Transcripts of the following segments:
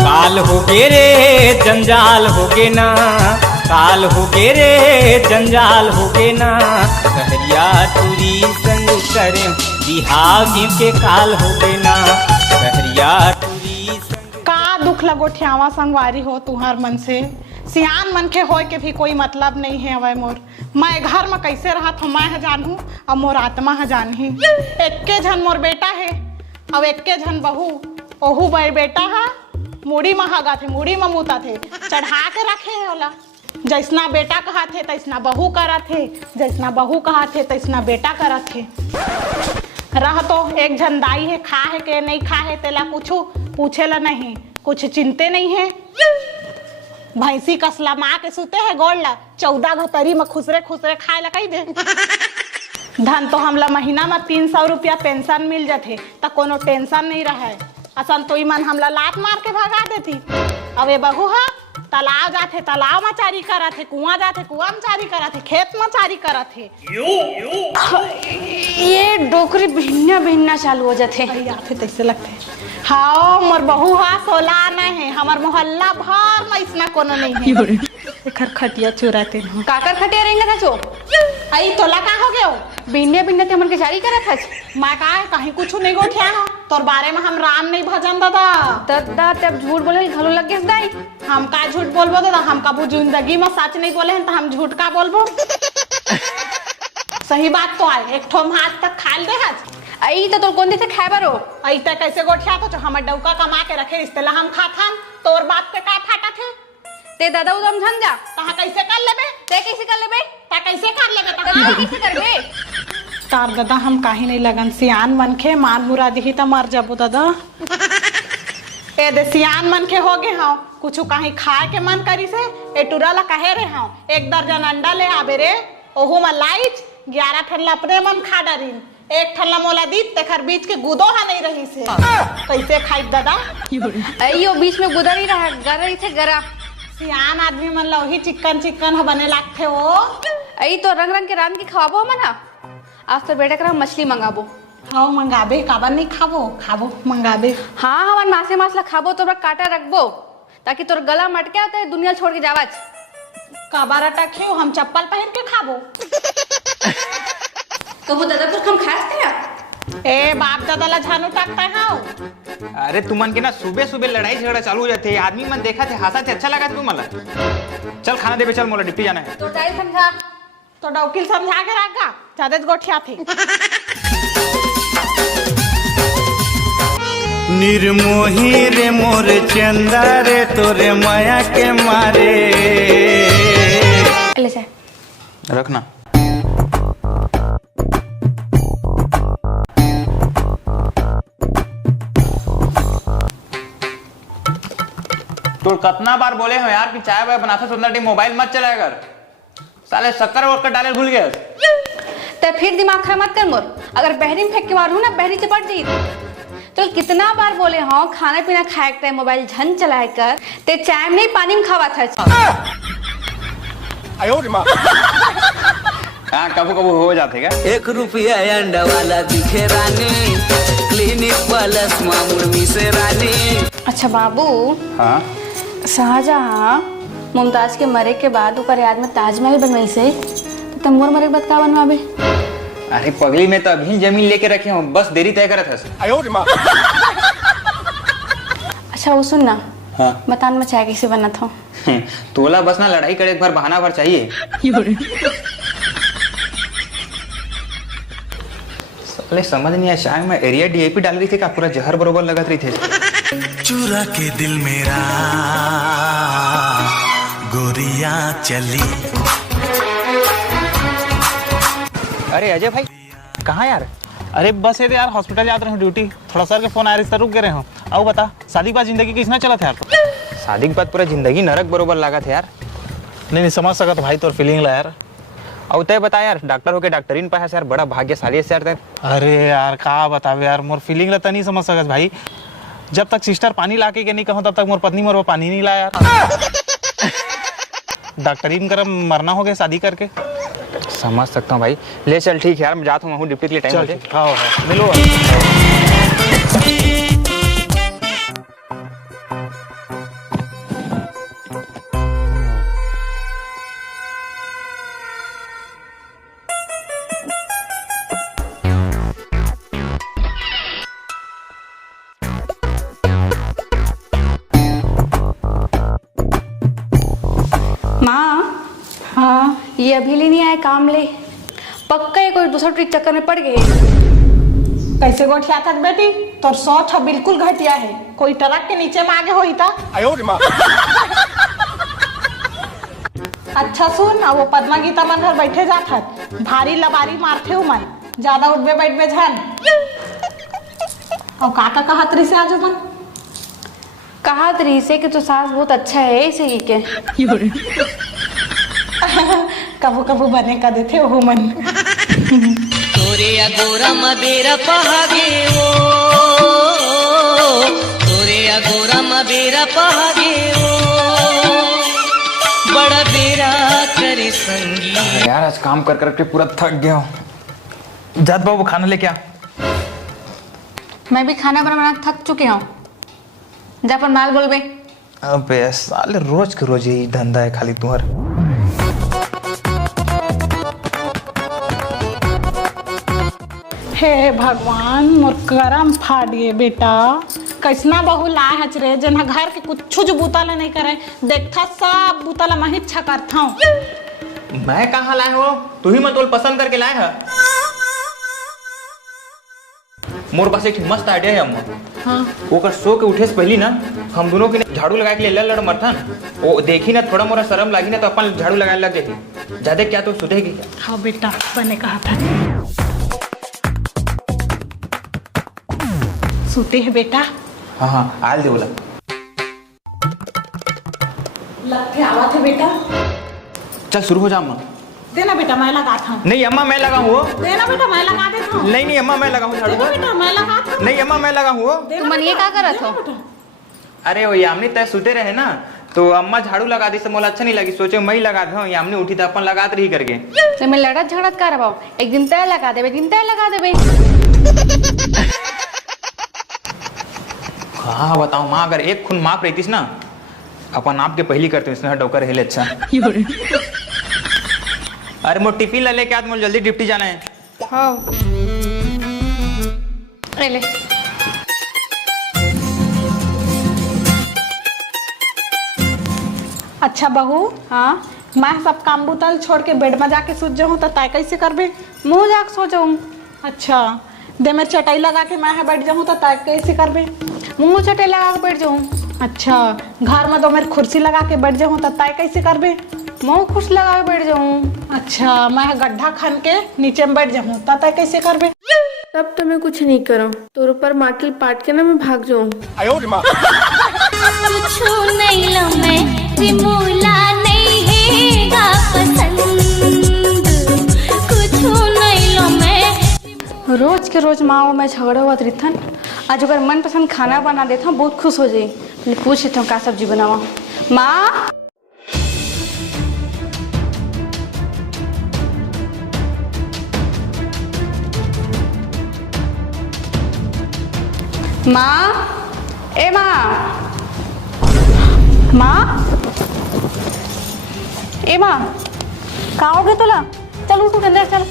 काल हो गे रे जंजाल हो गे ना, काल हो गे रे जंजाल हो गे ना, कहरिया टूरी संग करे बिहाव के काल हो गे ना, कहरिया टूरी संग। का दुख लगो ठियावा संगवारी हो तुहार मन से, सियान मन के होए के भी कोई मतलब नहीं है। अवय मोर मैं घर में कैसे रहा तो मैं जानू और मोर आत्मा है जानही। एक्के झन मोर बेटा है अब एक्के झन बहू, ओहू बेटा है मुड़ी में हगा थे, मुड़ी में मुता थे, चढ़ा के रखे है ओला। जैसना बेटा कहा थे तैसना बहू करा थे, जैसना बहू कहा थे तैसना बेटा करा थे। रह तो एक झन दाई है, खा है के नहीं खा है तेला कुछ पूछेला नहीं, कुछ चिंते नहीं है। भैंसी कसला माँ के सुते है गोड़ला 14 घतरी में खुसरे खुसरे खाए ला कही दे। धन तो हमला महीना में 300 रुपया पेंशन मिल जाते तो कोनो टेंशन नहीं रहे। असन तो मन हमला लात मार के भगा देती। अब ये बहू है तालाब जाते तालाब में चारी करा थे, कुआं जाते कुआं में चारी करा थे, खेत में चारी करा थे। ये डोकरी भिन्ना भिन्ना चालू हो जाते आते तैसे लगते। हाँ मोर बहू हा 16 आना है, हमार मोहल्ला भर में इसना कोनो नहीं है। एकर खटिया चुराते न काकर खटिया रहेंगे था जो आई तोला का हो गयो भिन्ने भिन्ने ते हमन के जारी करत हस। मैं का कहीं कुछ नहीं गोठिया हो तोर बारे में हम राम नहीं भजन दादा। दादा तब झूठ बोले घलो लग गेस दाई। हम का झूठ बोलबो दादा, हम कबू जिंदगी में सच नहीं बोले हैं तो हम झूठ का बोलबो। सही बात तो आए एक ठोम हाथ तक खाल दे हज। आई तो तोर कोन दे खाए बारो आई त कैसे गोठिया तो हमर डौका कमा के रखे इस्तेला हम खाथन तोर बात पे का फाटा थे। ते दादा उदम झन जा तहा कैसे कर लेबे, ते कैसे कर लेबे, ता कैसे कर लेबे, ता कैसे करबे। तार दादा हम काहे नहीं लगन सियान मन के मान मुरा दी त मर जाबो दादा। ए दे सियान मन के हो गे हां कुछ कहीं खाए के मन करी से ए टुरा ला कहे रे हां 1 दर्जन अंडा ले आबे रे, ओहू में लाइच 11 ठल्ला अपने मन खा डरिन, 1 ठल्ला मोला दी तेखर बीच के गुदो हा नहीं रही से कैसे खाई दादा। अइयो बीच में गुदरी रहा गरई थे गरा। सियान आदमी मन लौही चिकन चिकन हो बने लागथे वो। आई तो रंग रंग के रान के खवाबो मना। आज तो बेटा करा मछली मंगाबो। हाँ मंगाबे काबर नहीं खाबो, खाबो मंगाबे। हाँ हमार मासे मासला खाबो तो काटा रखबो ताकि तोर गला मटके आते दुनिया छोड़ के जावाच। काबर अटकियो हम चप्पल पहन के खाबो। तो वो दादा पर हम खास थे ए बाप दादा ला झानू टाकता है। अरे तुमन के ना सुबह सुबह लड़ाई झगड़ा चालू हो जाते, आदमी मन देखा थे हंसा थे, अच्छा लगा था तुमला। चल खाना देवे चल, मोला डिप्टी जाना है। तो दाई समझा तो डौकिल समझा के रखगा ज्यादा गोठिया थे। निर्मोही रे मोर चंदा रे तोरे माया के मारे। ले से रखना। तो कितना बार बोले हो यार कि चाय वाय बनाते सुंदर टी मोबाइल मत चलाया कर, साले शक्कर वक्कर डाले भूल गए। तो फिर दिमाग खराब मत कर मोर, अगर बहरी में फेंक के मारू ना बहरी चपट जी। तो कितना बार बोले हाँ खाना पीना खाए कर मोबाइल झन चलाए कर, ते चाय में नहीं पानी में खावा था। हाँ कबू कबू हो जाते क्या। 1 रुपया अंडा वाला दिखे रानी, क्लिनिक प्लस मामुर्मी से रानी। अच्छा बाबू, हाँ शाहजहां मुमताज के मरे के बाद ऊपर याद में ताजमहल बनवाई से तो तुम मोर मरे के बाद का बनवाबे। अरे पगली में तो अभी जमीन लेके रखे हूँ, बस देरी तय करत हस। अच्छा वो सुन ना, हाँ बतान में चाय कैसे बना था। तोला बस ना लड़ाई करे एक बार बहाना भर चाहिए। साले समझ नहीं आया, चाय में एरिया डीएपी डाल रही थी का पूरा जहर बरोबर लगत रही थे। चुरा के दिल मेरा गोरिया चली। अरे अजय भाई कहाँ यार। अरे बस ये यार हॉस्पिटल जा रहे हूँ ड्यूटी, थोड़ा सर के फोन आ रही रुक गए रहे हूँ। आओ बता शादी के बाद जिंदगी किसना चला था यार। शादी के बाद पूरा जिंदगी नरक बरोबर लगा थे यार। नहीं समझ सका तो भाई तोर फीलिंग ला यार। और तय बता यार, डॉक्टर होके डॉक्टरीन पास यार बड़ा भाग्यशाली है यार। अरे यार का बतावे यार, मोर फीलिंग ला नहीं समझ सकत भाई। जब तक सिस्टर पानी ला के नहीं कहूँ तब तक मोर पत्नी मोर पानी नहीं लाया यार। डॉक्टरीन कर मरना हो गया शादी करके। समझ सकता हूँ भाई, ले चल ठीक है यार, मैं जाता हूँ डिप्टी के लिए टाइम हो जाए। हाँ मिलो। हाँ, ये अभी ले नहीं आए काम ले, पक्का ये कोई दूसरा ट्रिक चक्कर में पड़ गए। कैसे गोठिया तक बेटी, तोर सोच बिल्कुल घटिया है। कोई ट्रक के नीचे में आगे होई था। अच्छा सुन, अब वो पद्मा गीता मन घर बैठे जात हत, भारी लबारी मारथे मन, ज्यादा उठबे बैठबे झन। और काका कहत रही से आज मन कहा तरी से कि तो सास बहुत अच्छा है इसे ही के। कबू कबू बने का देते वो मन। तोरे या गोरा मबेरा पहागे वो, तोरे या गोरा मबेरा पहागे वो, बड़ा बेरा करे संगी। यार आज काम कर करके पूरा थक गया हूँ। जात बाबू खाना लेके आ। मैं भी खाना बनाना थक चुके हूँ, जा पर माल बोल बे। अबे साले रोज के रोज यही धंधा है खाली तुम्हार। हे भगवान, मोर करम फाड़िए बेटा। कैसना बहू लाए हच रे, जन घर के कुछ जो बूताला नहीं करे, देखता सब बूताला मैं ही अच्छा करता हूँ। मैं कहाँ लाए हो, तू ही मतोल पसंद करके लाए है। मोर पास एक मस्त आइडिया है अम्मा। हाँ, ओकर सो के उठे से पहली ना हम दोनों के झाड़ू लगा के ले लड़ मरथन। वो देखी ना थोड़ा मोरा शर्म लागी ना तो अपन झाड़ू लगाने लग जाती। ज्यादा क्या तो सुधेगी क्या? हाँ बेटा, बने कहा था। सूते है बेटा। हाँ हाँ आल दे बोला। लगते आवा थे बेटा। चल शुरू हो जा अम्मा। देना बेटा, मैं लगाता हूँ। नहीं अम्मा मैं लगा हूँ। देना बेटा, मैं लगा देता हूँ। नहीं अम्मा मैं लगा हूँ झाड़ू। देना बेटा, मैं लगाता हूँ। नहीं अम्मा मैं लगा हूँ। तुम मन ये क्या करत हो? अरे वो यामनी तय सुते रहे ना तो अम्मा झाड़ू लगा दी, से मोला अच्छा नहीं लगी, सोचे मैं ही लगा दूं। यामनी उठी तो अपन लगात रही करके। तो मैं लड़त झगड़त कर रहा हूँ, एक दिन तय लगा देवे, एक दिन तय लगा देवे। हाँ बताओ माँ, अगर एक खून माफ रहतीस ना अपन आपके पहली करते इसमें डोकर हेले। अच्छा अरे मोर टिफिन ले लेके आज मोल जल्दी डिप्टी जाना है। हाँ ले अच्छा बहू, हाँ मैं सब काम बुतल छोड़ के बेड में जाके सूझ जाऊँ तो तय कैसे करबे? मुँह जाक सो जाऊँ। अच्छा, दे मैं चटाई लगा के मैं बैठ जाऊँ तो तय कैसे करबे? मुँह चटे लगा के बैठ जाऊँ। अच्छा, घर में तो मेरी कुर्सी लगा के बैठ जाऊँ तो तय कैसे करबे? मुँह खुश लगा के बैठ जाऊँ। अच्छा, मैं गड्ढा खन के नीचे में बैठ जाऊँ तो तय कैसे करबे? तब तो मैं कुछ नहीं करूँ, तोर ऊपर माटिल पाट के ना मैं भाग जाऊँ। कुछ नहीं लो मैं रिमूला नहीं है गा पसंद, कुछ नहीं लो मैं। रोज के रोज माँ और मैं झगड़ा हुआ रिथन, आज अगर मन पसंद खाना बना देता हूँ बहुत खुश हो जाए। मैं पूछ लेता हूँ क्या सब्जी बनावा। माँ माँ, ए माँ, माँ, ए माँ, कहाँ हो गए तोला? चल उठ अंदर चल।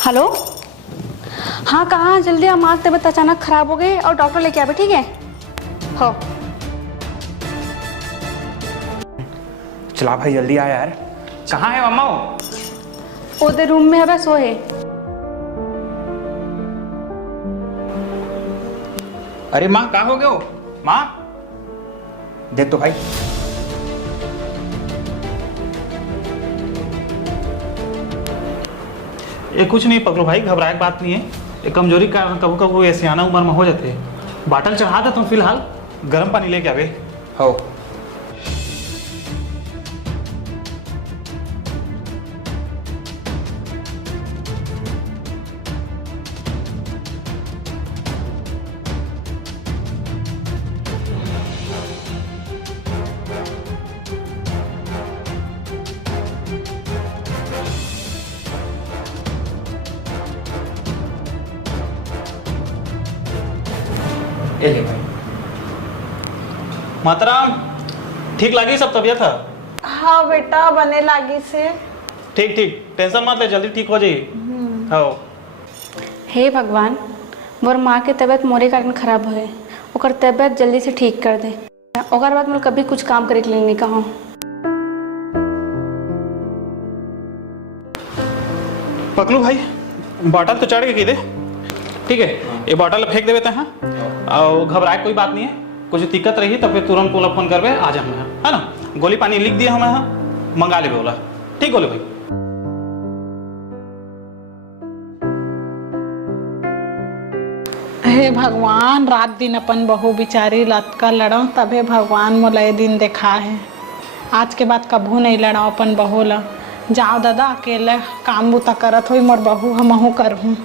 हेलो, हाँ कहाँ? जल्दी आ, माँ तबीयत अचानक खराब हो गई और डॉक्टर लेके आवे, ठीक है? हो चला भाई जल्दी आ यार। कहाँ है मम्मा? ओदे रूम में है, सो है। अरे माँ कहाँ हो गए हो? माँ देख तो भाई। ये कुछ नहीं पकड़ो भाई, घबराए की बात नहीं है। ये कमजोरी का कारण कभी कभी ऐसे आना उम्र में हो जाते हैं। बाटल चढ़ा देता हूँ, फिलहाल गर्म पानी लेके आवे। हो ये ले भाई। माताराम ठीक लगी सब तबीयत है? हाँ बेटा बने लागी से। ठीक ठीक, टेंशन मत ले, जल्दी ठीक हो जाइए। हाँ हे भगवान, मोर माँ के तबीयत मोरे कारण खराब हो गए, ओकर तबीयत जल्दी से ठीक कर दे। ओकर बाद मोर कभी कुछ काम करे के लिए नहीं कहूँ। पकलू भाई, बॉटल तो चढ़ के दे, ठीक है? ये बॉटल फेंक देवे हैं और घबराए कोई बात नहीं है। कुछ दिक्कत रही तब फिर तुरंत बोला फोन करवे आ जा, है ना? गोली पानी लिख दिया हमें, यहाँ मंगा ले बोला। ठीक बोले भाई। हे भगवान, रात दिन अपन बहू बिचारी लतका लड़ो, तबे भगवान मोला ये दिन देखा है। आज के बाद कभू नहीं लड़ो अपन बहू ला। जाओ दादा, अकेले काम बुता करत हुई, मोर बहू हमहू करहूँ।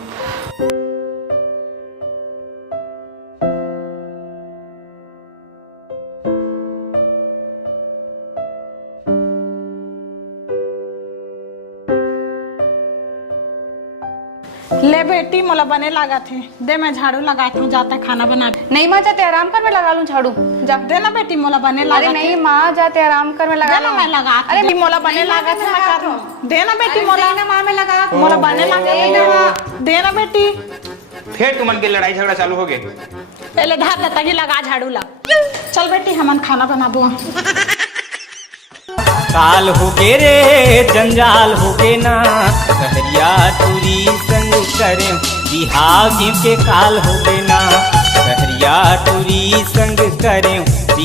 ले बेटी, मोला बने लगा थे, दे मैं झाड़ू लगाती हूँ, जाता खाना बना। नहीं माँ, जाते आराम कर, मैं लगा लूँ झाड़ू। जा दे ना बेटी, मोला बने लगा। अरे नहीं माँ, जाते आराम कर, मैं लगा दे ना, मैं लगा। अरे मोला बने लगा थे, मैं कर हूँ। दे ना बेटी, मोला ना माँ, मैं लगा। मोला बने लगा। दे ना बेटी। फिर तुमन के लड़ाई झगड़ा चालू हो गए। पहले धार लेता ही लगा झाड़ू ला। चल बेटी, हमन खाना बना दो। काल हो गे रे जंजाल हो गे ना, सहरिया टूरी संग करे बिहाव के काल हो गे ना, सहरिया टूरी संग करे